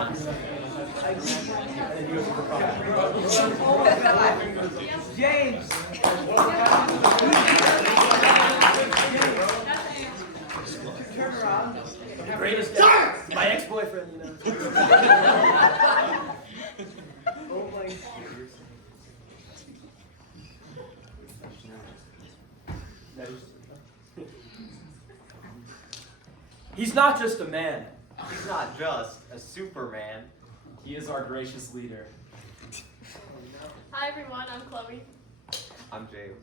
James. Turn around. The greatest guy. My ex-boyfriend, you know. Oh my. He's not just a man. He's not just a Superman. He is our gracious leader. Hi everyone, I'm Chloe, I'm James.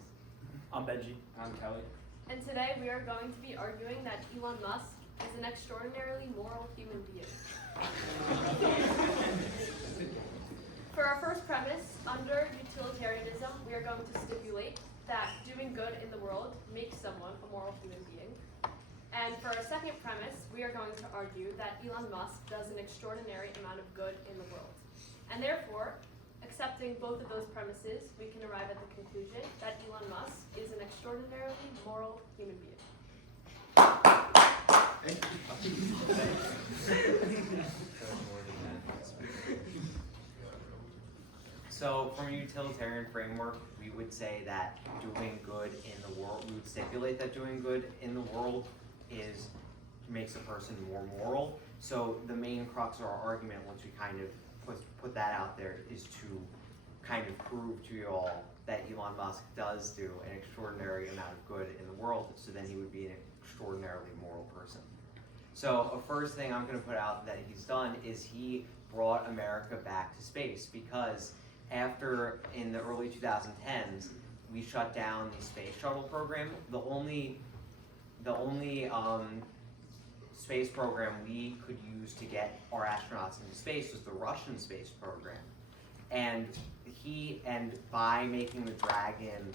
I'm Benji. I'm Kelly. and today we are going to be arguing that Elon Musk is an extraordinarily moral human being. For our first premise, under utilitarianism, we are going to stipulate that doing good in the world makes someone a moral human being. And for our second premise, we are going to argue that Elon Musk does an extraordinary amount of good in the world. And therefore, accepting both of those premises, we can arrive at the conclusion that Elon Musk is an extraordinarily moral human being. So, from a utilitarian framework, we would say that doing good in the world, we would stipulate that doing good in the world makes a person more moral. So the main crux of our argument, once we kind of put that out there, is to kind of prove to you all that Elon Musk does do an extraordinary amount of good in the world, so then he would be an extraordinarily moral person. So a first thing I'm going to put out that he's done is he brought America back to space, because after, in the early 2010s, we shut down the space shuttle program. The only space program we could use to get our astronauts into space was the Russian space program. And by making the Dragon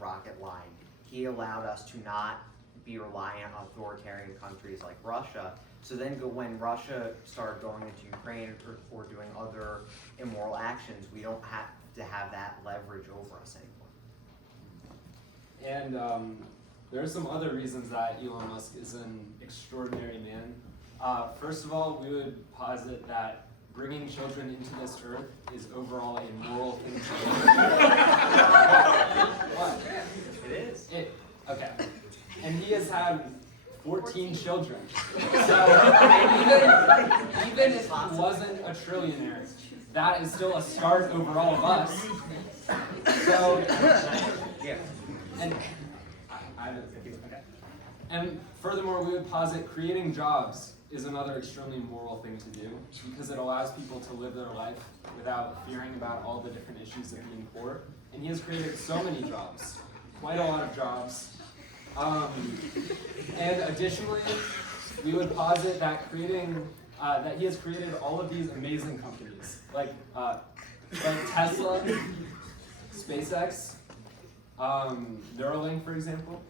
rocket line, he allowed us to not be reliant on authoritarian countries like Russia. So then when Russia started going into Ukraine or doing other immoral actions, we don't have to have that leverage over us anymore. And there are some other reasons that Elon Musk is an extraordinary man. First of all, we would posit that bringing children into this earth is overall a moral thing to do. What? It is. Okay. And he has had 14 children. So even if he wasn't a trillionaire, that is still a start over all of us. So, Yeah. and and furthermore, we would posit creating jobs is another extremely moral thing to do, because it allows people to live their life without fearing about all the different issues of being poor. And he has created so many jobs, quite a lot of jobs. And additionally, we would posit that that he has created all of these amazing companies, like Tesla, SpaceX, Neuralink, for example.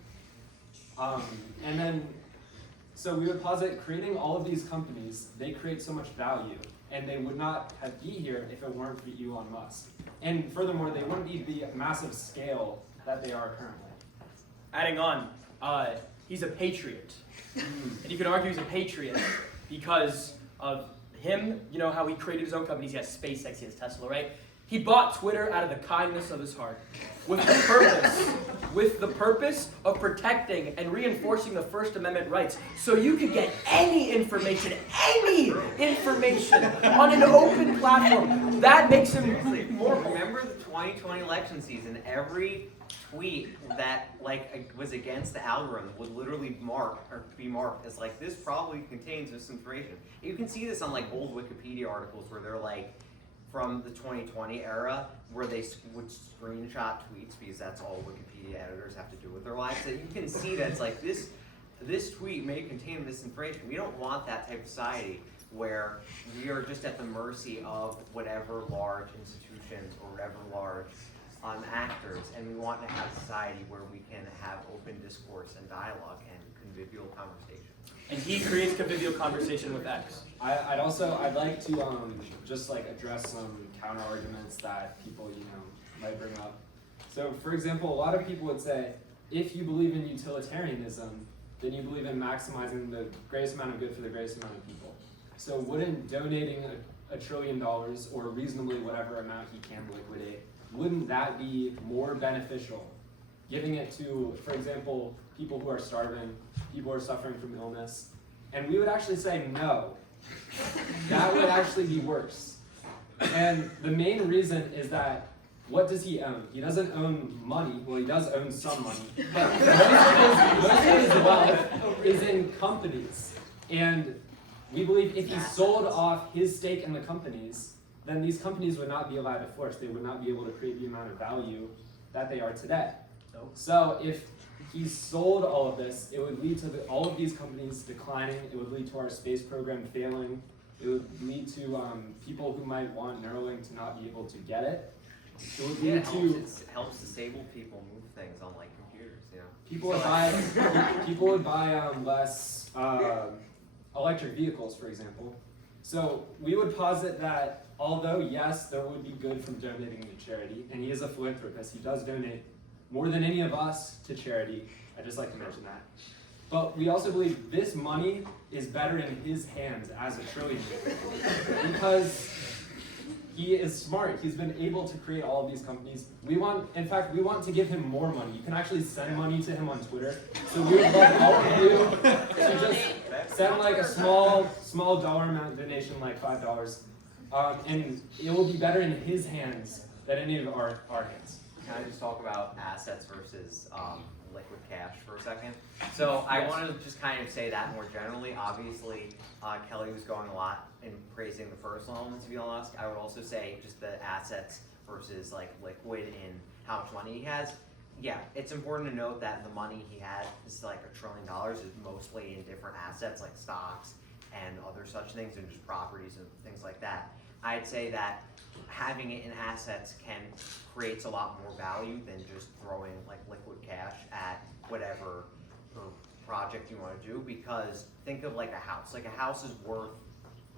And then, so we would posit creating all of these companies, they create so much value, and they would not be here if it weren't for Elon Musk. And furthermore, they wouldn't be the massive scale that they are currently. Adding on, he's a patriot. And you can argue he's a patriot because of him, you know how he created his own companies. He has SpaceX, he has Tesla, right? He bought Twitter out of the kindness of his heart with the purpose of protecting and reinforcing the First Amendment rights, so you could get any information on an open platform. That makes him more. Remember the 2020 election season? Every tweet that was against the algorithm would literally be marked as like, this probably contains misinformation. You can see this on like old Wikipedia articles where they're like from the 2020 era, where they would screenshot tweets, because that's all Wikipedia editors have to do with their lives. So you can see that it's like this tweet may contain misinformation. We don't want that type of society where we are just at the mercy of whatever large institutions or whatever large actors, and we want to have a society where we can have open discourse and dialogue and convivial conversation. And he creates convivial conversation with X. I'd like to just like address some counter arguments that people might bring up. So for example, a lot of people would say, if you believe in utilitarianism, then you believe in maximizing the greatest amount of good for the greatest amount of people. So wouldn't donating $1 trillion, or reasonably whatever amount he can liquidate, wouldn't that be more beneficial? Giving it to, for example, people who are starving, people who are suffering from illness. And we would actually say no. That would actually be worse. And the main reason is that, what does he own? He doesn't own money. Well, he does own some money. But most of his wealth is in companies. And we believe if he sold off his stake in the companies, then these companies would not be allowed to flourish. They would not be able to create the amount of value that they are today. So if he sold all of this, it would lead to all of these companies declining. It would lead to our space program failing. It would lead to people who might want Neuralink to not be able to get it. It would lead to it helps disabled people move things on like computers. You know, people would buy less electric vehicles, for example. So we would posit that although yes, there would be good from donating to charity, and he is a philanthropist, he does donate more than any of us to charity. I'd just like to mention that. But we also believe this money is better in his hands as a trillionaire because he is smart. He's been able to create all of these companies. In fact, we want to give him more money. You can actually send money to him on Twitter. So we would love all of you to just send like a small dollar amount donation, like $5, and it will be better in his hands than any of our hands. Can I just talk about assets versus liquid cash for a second? So I want to just kind of say that more generally. Obviously, Kelly was going a lot in praising the personal elements of Elon Musk. I would also say just the assets versus like liquid in how much money he has. Yeah, it's important to note that the money he had is like $1 trillion is mostly in different assets like stocks and other such things, and just properties and things like that. I'd say that having it in assets creates a lot more value than just throwing like liquid cash at whatever project you want to do, because think of like a house. Like a house is worth,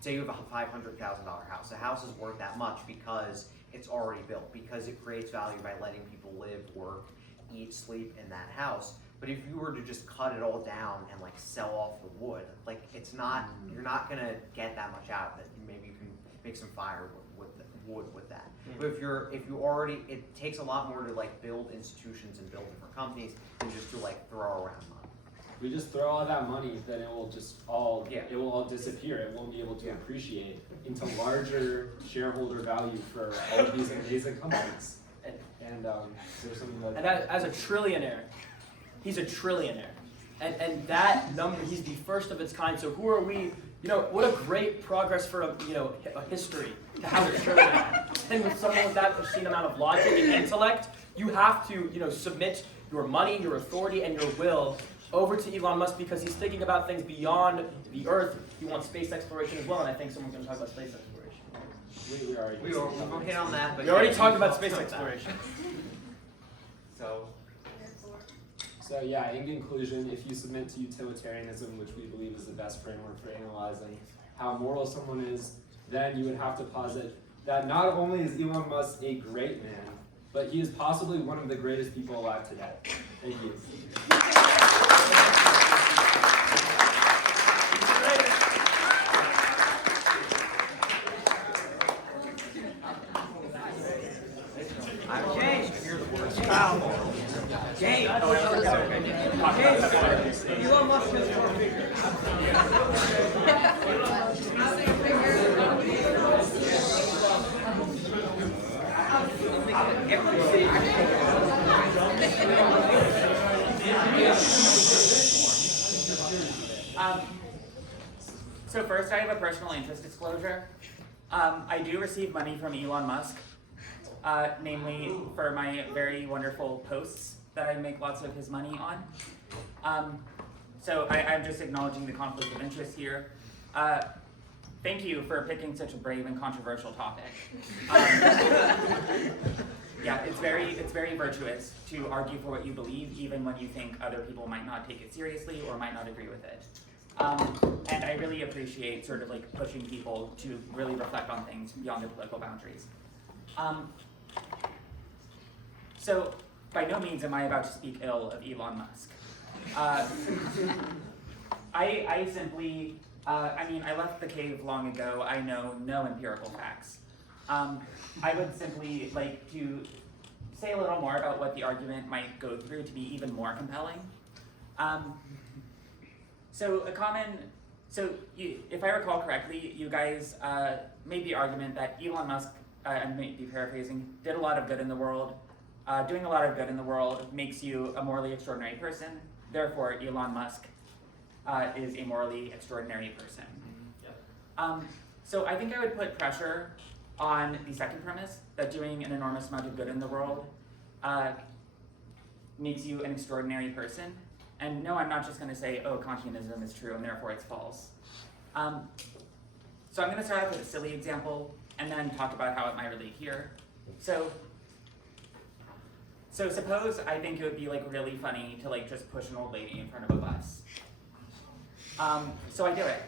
say you have a $500,000 house. A house is worth that much because it's already built, because it creates value by letting people live, work, eat, sleep in that house. But if you were to just cut it all down and like sell off the wood, like it's not, you're not gonna get that much out of it. Maybe you can make some firewood with that. But if you already, it takes a lot more to like build institutions and build different companies than just to like throw around money. If we just throw all that money, then it will just all disappear. It won't be able to appreciate into larger shareholder value for all of these amazing companies. And there's something like And as a trillionaire, he's a trillionaire. And that number, he's the first of its kind. So who are we? You know, what a great progress for a history to have a trillionaire. And with someone with that obscene amount of logic and intellect, you have to, submit your money, your authority, and your will over to Elon Musk because he's thinking about things beyond the Earth. He wants space exploration as well, and I think someone's going to talk about space exploration. We won't hit on that, but We already talked about space exploration. So yeah, in conclusion, if you submit to utilitarianism, which we believe is the best framework for analyzing how moral someone is, then you would have to posit that not only is Elon Musk a great man, but he is possibly one of the greatest people alive today. Thank you. Elon Musk has 4 figures. So first, I have a personal interest disclosure. I do receive money from Elon Musk, namely for my very wonderful posts that I make lots of his money on. So I'm just acknowledging the conflict of interest here. Thank you for picking such a brave and controversial topic. Yeah, it's very virtuous to argue for what you believe, even when you think other people might not take it seriously or might not agree with it. And I really appreciate sort of like pushing people to really reflect on things beyond their political boundaries. So by no means am I about to speak ill of Elon Musk. I simply, I left the cave long ago. I know no empirical facts. I would simply like to say a little more about what the argument might go through to be even more compelling. If I recall correctly, you guys made the argument that Elon Musk, I may be paraphrasing, did a lot of good in the world. Doing a lot of good in the world makes you a morally extraordinary person. Therefore, Elon Musk is a morally extraordinary person. So I think I would put pressure on the second premise, that doing an enormous amount of good in the world makes you an extraordinary person. And no, I'm not just going to say, oh, Kantianism is true and therefore it's false. So I'm going to start off with a silly example and then talk about how it might relate here. So suppose I think it would be like really funny to like just push an old lady in front of a bus. So I do it.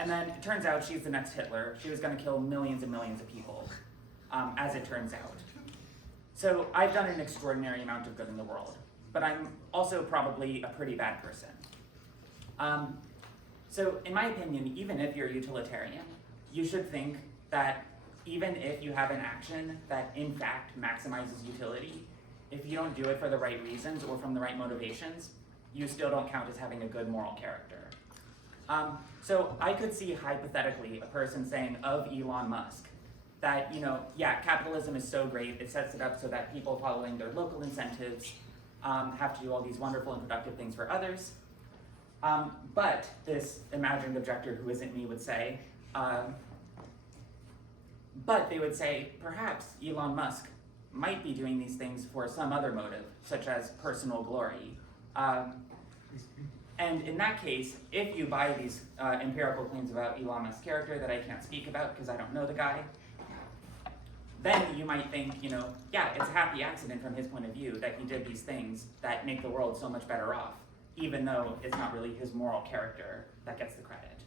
And then it turns out she's the next Hitler. She was going to kill millions and millions of people, as it turns out. So I've done an extraordinary amount of good in the world, but I'm also probably a pretty bad person. So in my opinion, even if you're utilitarian, you should think that even if you have an action that in fact maximizes utility, if you don't do it for the right reasons or from the right motivations, you still don't count as having a good moral character. So I could see hypothetically a person saying of Elon Musk that, capitalism is so great, it sets it up so that people following their local incentives have to do all these wonderful and productive things for others. But this imagined objector who isn't me would say, but they would say, perhaps Elon Musk might be doing these things for some other motive, such as personal glory. And in that case, if you buy these empirical claims about Elon Musk's character that I can't speak about because I don't know the guy, then you might think, it's a happy accident from his point of view that he did these things that make the world so much better off, even though it's not really his moral character that gets the credit.